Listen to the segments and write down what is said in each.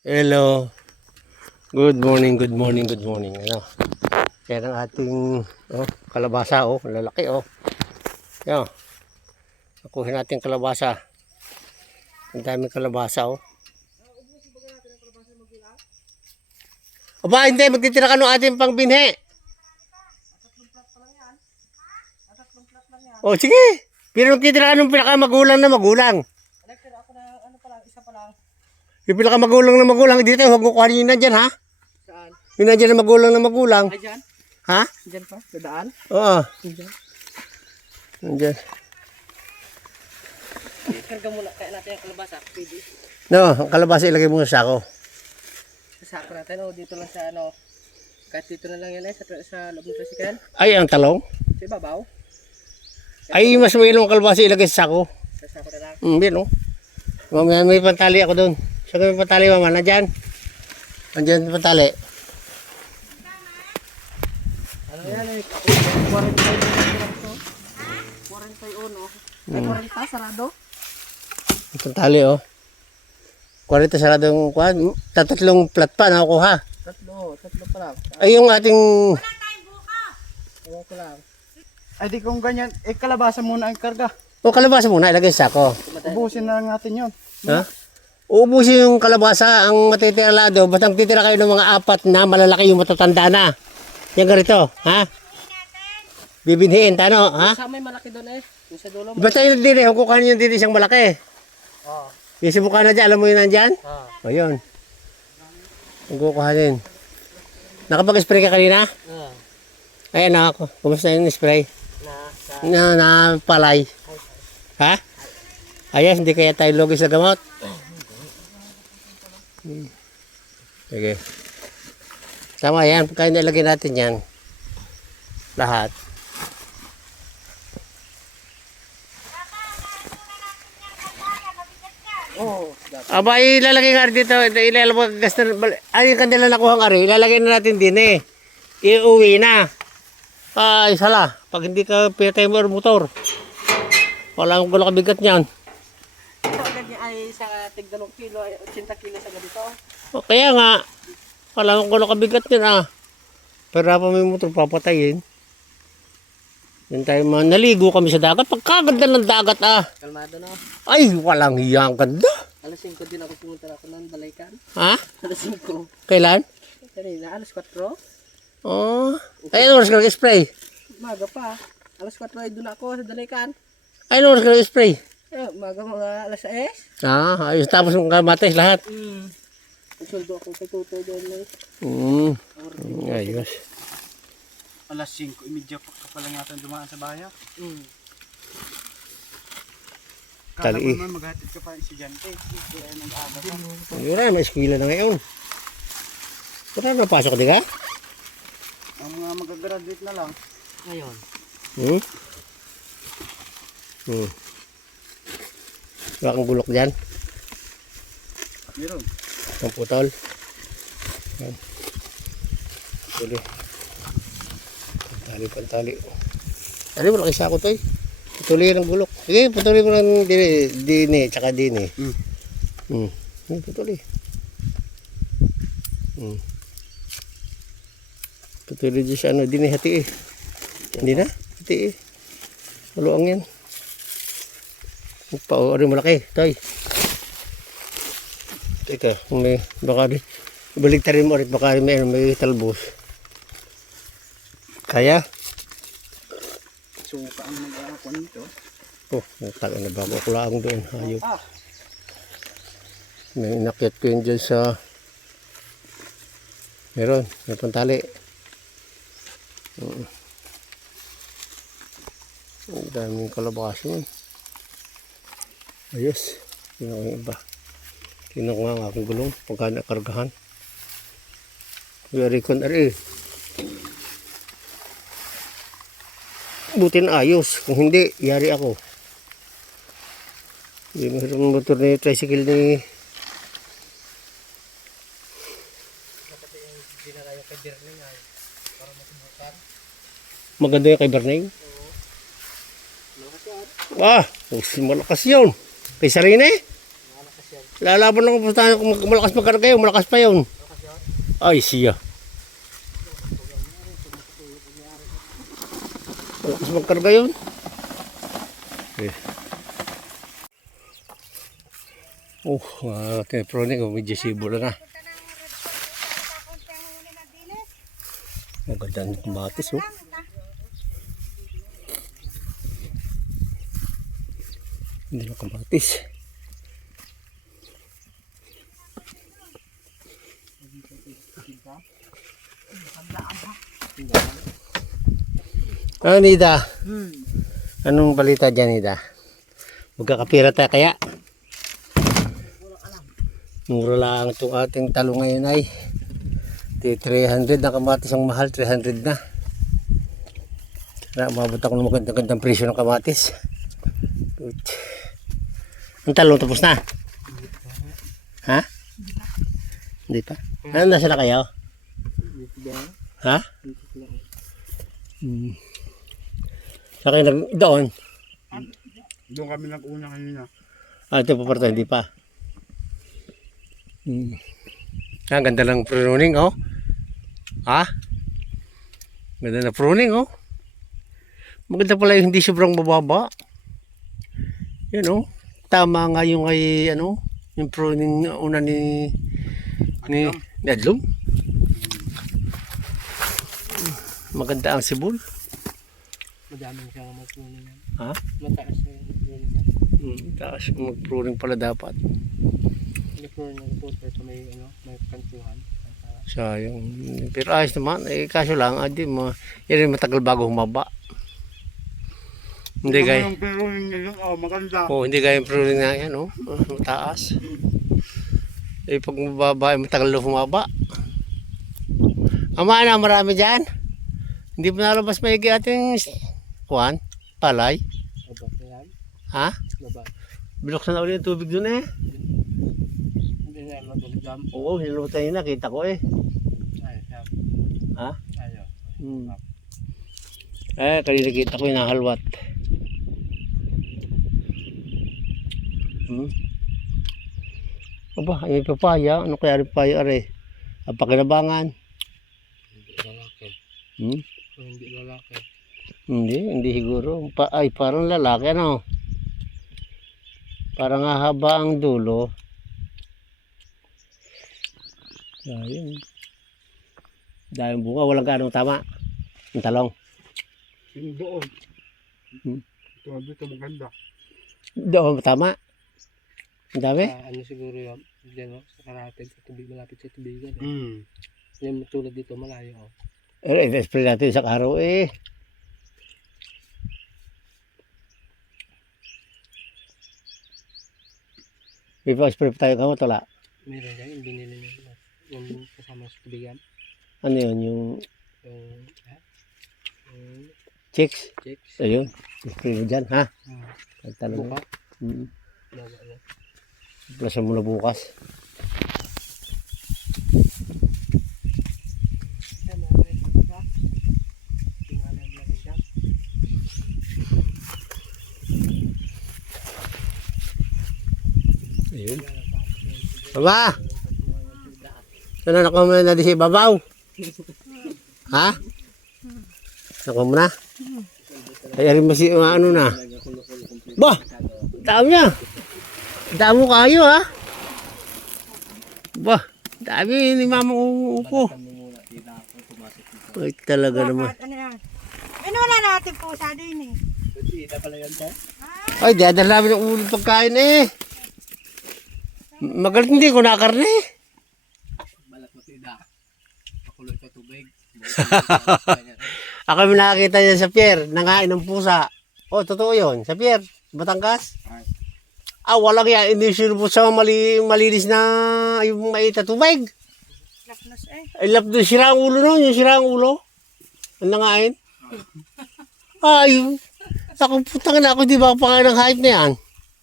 Hello. Good morning, good morning, good morning. Ano? Yan ang ating kalabasa lalaki Yan. Nakuha natin kalabasa. Ang daming kalabasa Aba, hindi magtitira ka ng ating pangbinhe. Oh, sige. Pero magtitira ka ng pinakamagulang na magulang. Yung pinakamagulang na magulang dito, huwag mo kuhanin yun na dyan, ha? Saan? Yun na dyan na magulang na magulang. Ay, dyan? Ha? Dyan pa? Dadaan? Oo. Dyan? Dyan. Ikarga muna. Kaya natin ang kalabasa. Pwede. No, ang kalabasa ilagay mo sa sako. Sa sako natin. Dito lang sa ano. Kahit dito na lang yan sa loob ng tricycle. Ay, ang talong? Sa ibabaw. Ay, mas mailong kalabasa ilagay sa sako. Sa sako na lang. Bien, Mamaya may pantali ako doon. Saan may pantali, mama? Nandyan? Nandyan yung pantali. Ano yan eh? 41. Ay, 40 sarado. Yung pantali, 40 saradong kuhan. Tatlong plat pa nakukuha. Tatlo pa lang. Ay, yung ating... Ewan ko lang. Ay, di kung ganyan. Kalabasa muna ang karga. kalabasa muna, ilagay sa sako. Ubusin na lang natin yun. Ha? Uubusin yung kalabasa, ang matitira lado, ba't ang titira kayo ng mga apat na malalaki yung matatanda na. Yan ganito, ha? Bibinhiin, tano, ha? Sa may malaki doon yung sa dulo mo. Basta yun din huwag kukanin yung din isang malaki. Oo. Yung si mukha na dyan, alam mo yun nandyan? Oo. O yun. Huwag kukanin. Nakapag-spray ka kanina? Oo. Ayan na ako. Kumusta yung spray? Na Na palay. Ha? Ayos, hindi kaya tayo logis sa gamot? Sige. Tama yan. Pagka nilagay natin yan, lahat. Oo. Aba, ilalagay nga dito. Ilalagay ay, yung kanila nakuha nga rin. Ilalagay na natin din Iuwi na. Ay, sala. Pag hindi ka pinatay mo ang motor. Wala akong gulo kabigat niyan. Ito agad niya ay sa tig 2 kilo, 80 kilo sa ganito. O, kaya nga, wala akong gulo kabigat niyan Pero pa may motor papatayin. Yan tayo naligo kami sa dagat. Pagkaganda ng dagat Kalmado na. Ay, walang hiyang ganda. Alas 5 din ako pumunta ako ng Dalaykan. Ha? Alas 5. Kailan? Kanina, alas 4. Oh. Ay, ano oras ka nag-spray? Maga pa. Alas 4 ay doon ako sa Dalaykan. Ay, ano oras ka nag-spray? Maga mga alas 6. Ayos. Tapos yung kamatis lahat. Nagsuldo ako kay Tutoy doon. Ayos. Alas 5:30 pa lang yata dumaan sa bayan. Kala Tali. mo naman maghatid ka pa estudyante. Kaya nag-aga pa. Yun na, may eskwela na ngayon. Wala na pasok, di ka? Ang mga mag-graduate na lang. Ngayon. Wala kang gulok dyan. Meron. Ang putol. Yan. Puli. Pantali. Ano mo lang isa ko to Putuli ng gulok. Sige, putuli mo ng dini, tsaka dini. Putuli. Putuli dyan sa dini hati Hindi na, hati Maluang yan. Ano mo laki, toy. Ito, baka baligtarin mo ulit, baka may talbos. Kaya? Suka ang mag-aakon nito. Taga na bago ako lang doon. Hayop. May inakyat ko yun dyan sa... Meron, may pantali. Ang daming kalabasa yun. Ayos. Tingnan ko yung iba. Tingnan ko nga ang aking gulong. Pagka nakargahan. Very con Buti na ayos. Kung hindi, yari ako. Hindi mayroong motor ni tricycle ni... Maganda yung kay Bernay. Malakas yun. Kay Sarine? Malakas yan. Lalaban lang po tayo kung malakas magkarga yun. Malakas pa yun. Ay, siya. Malakas magkarga yun. Okay. Oh, proning. Medyo sibula na. Maganda ng kamatis, oh. Hindi na kamatis. Ano, Nida? Anong balita dyan, Nida? Magkakapira tayo kaya? Mura lang itong ating talo ngayon ay 300 na kamatis ang mahal, 300 na. Umabot ako ng magandang presyo ng kamatis. Good. Ang talong tapos na? Ha? Hindi pa? Ano, nasa na kayo? Ha? Sa kayo doon? Doon kami nag-una kanina. Ito pa parto, hindi pa. Ganda ng pruning, oh. Ha? Ganda na pruning, oh. Maganda pala yung hindi sobrang mababa. Yan, oh. Tama nga yung ay, ano, yung pruning una ni Adlum. Maganda ang sibol. Madami siyang mag-pruning yan. Ha? Mataas na yung mag-pruning yan. Taas mag-pruning pala dapat. Mag-pruning po ito may, ano, may kantuhan. Sayang. Pero ayos naman. Eh, kaso lang, yan matagal bago humaba. Hindi gaya. Yung pruning nila, maganda. Oh, hindi gaya yung pruning na yan, oh. Mataas. Eh, pag mababa, matagal na humaba. Ama na, marami dyan. Hindi pa nalabas maigi ating kuwan, palay. Labat na yan. Ha? Labat. Binuksan na ulit yung tubig dun eh. Hindi na maguligam. Oo, hinulutan yun na, kita ko eh. Ayos yan. Ha? Ayos. Kanina kita ko yung nahalwat. Aba, may papaya. Ano kaya rin papaya are? Ang pakinabangan. Hindi lalaki. Hindi lalaki. Hindi siguro. Parang lalaki, ano? Parang haba ang dulo. Ayun. Dahil bunga, walang ganong tama. Ang talong. Yung doon. Ito dito maganda. Doon tama. Ang dami. Ano siguro yun? Diyan, sa karated, sa tubig, malapit sa tubigan. Yan, tulad dito, malayo. Oh. I-spray natin sa araw eh. May pa-spray pa tayo kamot, wala. Meron dyan, yung binili nila. Yung kasama sa tubigan. Ano yun, yung Yung chicks? chicks. Ayun, spray mo dyan, ha? Talong. Buka. Laga. Plasan mo na bukas. Ayun. Baba! Ano na ko na di si Babaw? Ha? Ako mo na? Ay, rin masi ano na? Bah! Dami niya! Dami mo kayo, ha? Bah! Dami ni Mama Upo. Ay, talaga naman. Ano yan? Minuna natin po sa din eh. Ay, dadala namin ng ulo pagkain eh. Magalit hindi ko nakarne. Balat mo tida. Pakuloy ka tubig. Ako may nakakita niya sa pier, nangain ng pusa. Oh, totoo yun. Sa pier, Batangas. Walang yan. Hindi sinubot sa malinis na yung maita tubig. Lapnos eh. Ay, doon, sira ang ulo nun. Yung sira ang ulo. Ang nangain. Ay, ako putang na ako. Di ba pangain ng hype na yan?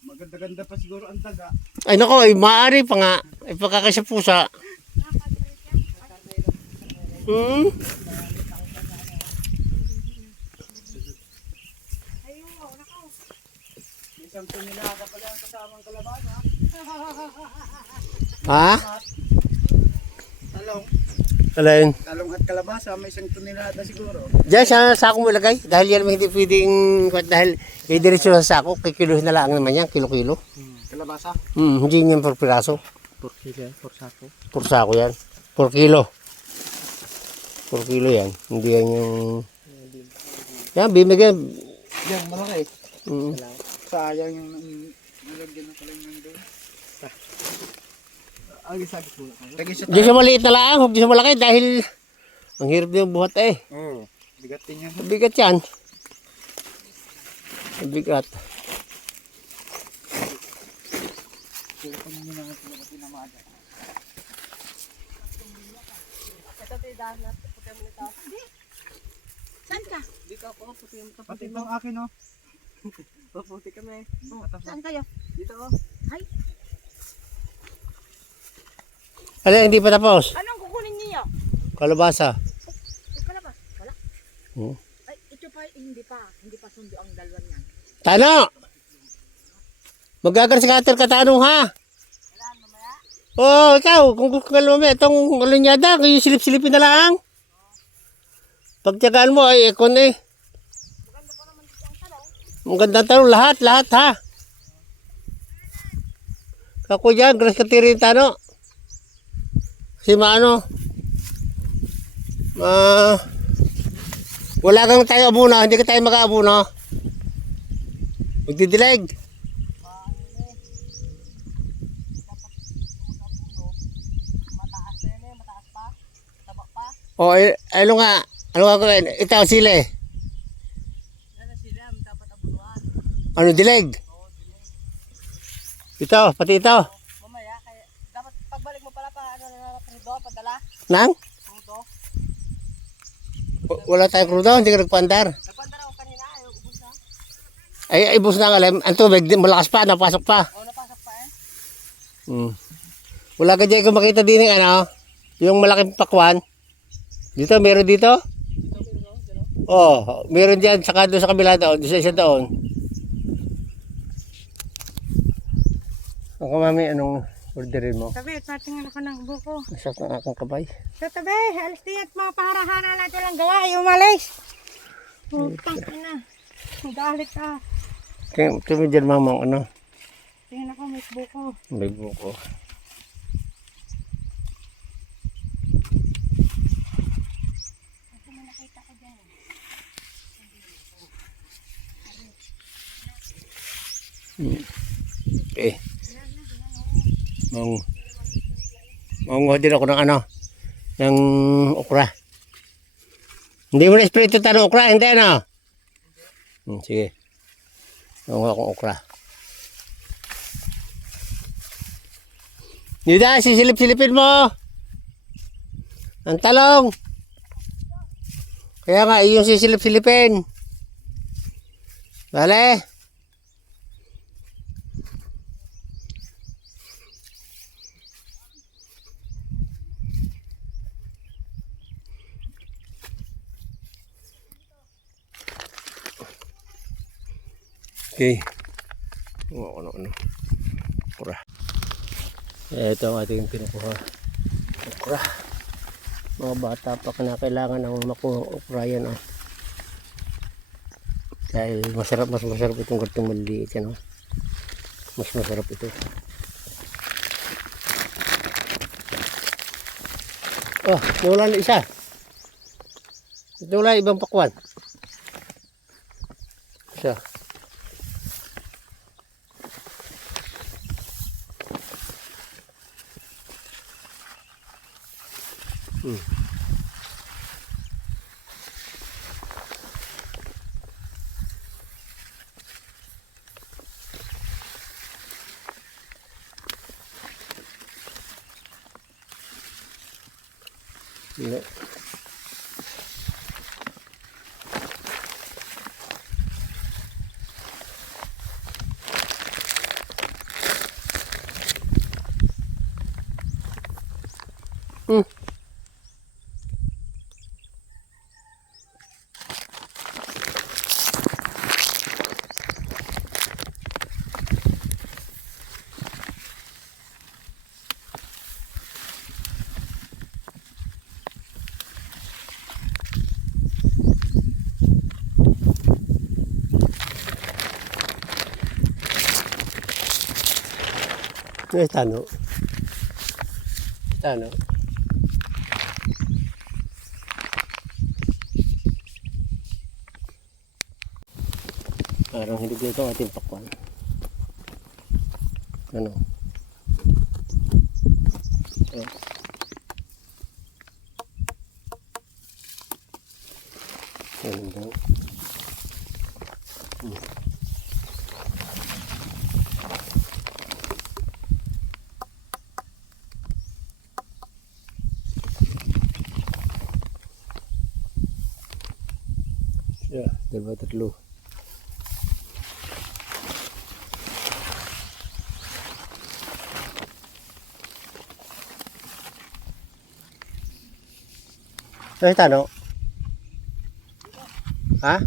Maganda-ganda pa siguro ang taga. Ay nako, ay maaari pa nga. Ay pagkakasya pusa. Isang tonelada pala ang kasamang kalaban, ha? Ha? Talong. Alin? Talong at kalabasa, may isang tonelada siguro. Diyan sa sako mo lagay. Dahil yan hindi pwedeng, dahil diretso sa sako, kikiluhin na lang naman yan, kilo-kilo. Kalabasa? Hindi yan per piraso. 4 kilo, 4 sako. Per sako yan. Per kilo. Per kilo yan. Hindi yan yung... Yan, bimigyan. Yan, malaki. Mm. Sayang yung nalagyan na pala yung doon. Ang isagis muna kayo. Lagi siya Diyan sa maliit na lang, huwag diyan sa malaki dahil ang hirap din buhat eh. Oo. Bigatin yan. Mabigat yan. Mabigat. Kaya pa namin ang pinamada. Ito tidahan na. Puti mo nito. Saan ka? Dito ako. Puti mo ito. Pati itong akin oh. Puti kami. Saan kayo? Dito oh. Alin, hindi pa tapos. Anong kukunin niyo? Kalabasa. Ikaw ba? Wala. Hmm. Ay, ito pa, hindi pa. Hindi pa sundo ang dalawa niyan. Tano! Magagar sa cutter ka, Tano, ha? Oo, ikaw, kung alam mo, itong alinyada, kayo silip-silipin na lang. Pagtyagaan mo, ay ikon eh. Magandang tanong, lahat, ha? Kako dyan, grass katiri, Tano. Kasi maano, wala kang tayo abuno, hindi ka tayo mag-aabuno. Magdidilig. Mataas na yan eh. Mataas pa. Taba pa. O, ano nga gawin? Ito, sili. Yan na sila. Dapat abunuan. Ano, dilig? Ito, pati ito. Mamaya. Kaya dapat pagbalik mo pala pa. Ano na Rudo. Padala. Nang? Rudo. Wala tayong krudo, hindi ka nagpandar. Nagpandara ako kanina. Ayaw ubus na. Ay, ibus na nga alam. Ang tubig, malakas pa, napasok pa. O napasok pa eh. Wala ka dyan kung makita din yung ano, yung malaking pakwan. Dito, meron dito? Dito meron o. Dito. Oh, meron dyan, saka doon sa kabila doon, doon sa isa doon. Ako mami, anong orderin mo? Tabi, patingin ako ng buko. Masak ng aking kabay. So, tabi, alis diyan at mga parahanan natin lang gawa. Ay, umalis. Putang ina. Galit ka. Kaya tumi dyan mamang ano, Tingnan ako, may buko. may buko. Ito mo nakita ko dyan. Okay. Manguha din ako ng ano, ng okra. Hindi mo na spray ito tanong okra, hindi ano? Sige. Manguha akong okra. Nida, sisilip-silipin mo. Ang talong. Kaya nga, yung sisilip-silipin. Vale. Okay. Ano. Okra. Ito ang ating pinukuha. Okra. Mga bata pa kailangan ng makuha okra yan. Oh. Dahil mas masarap itong ganitong maliit yan. Oh. Mas masarap ito. Oh, nawala na isa. Ito wala ibang pakwan. Isa. Hindi. Ay, tano. Tano. Parang hindi dito ang ating pakwan. Ano? Oh. Ganun daw. Yeah, dalawa tatlo. Ay, tano. Ha?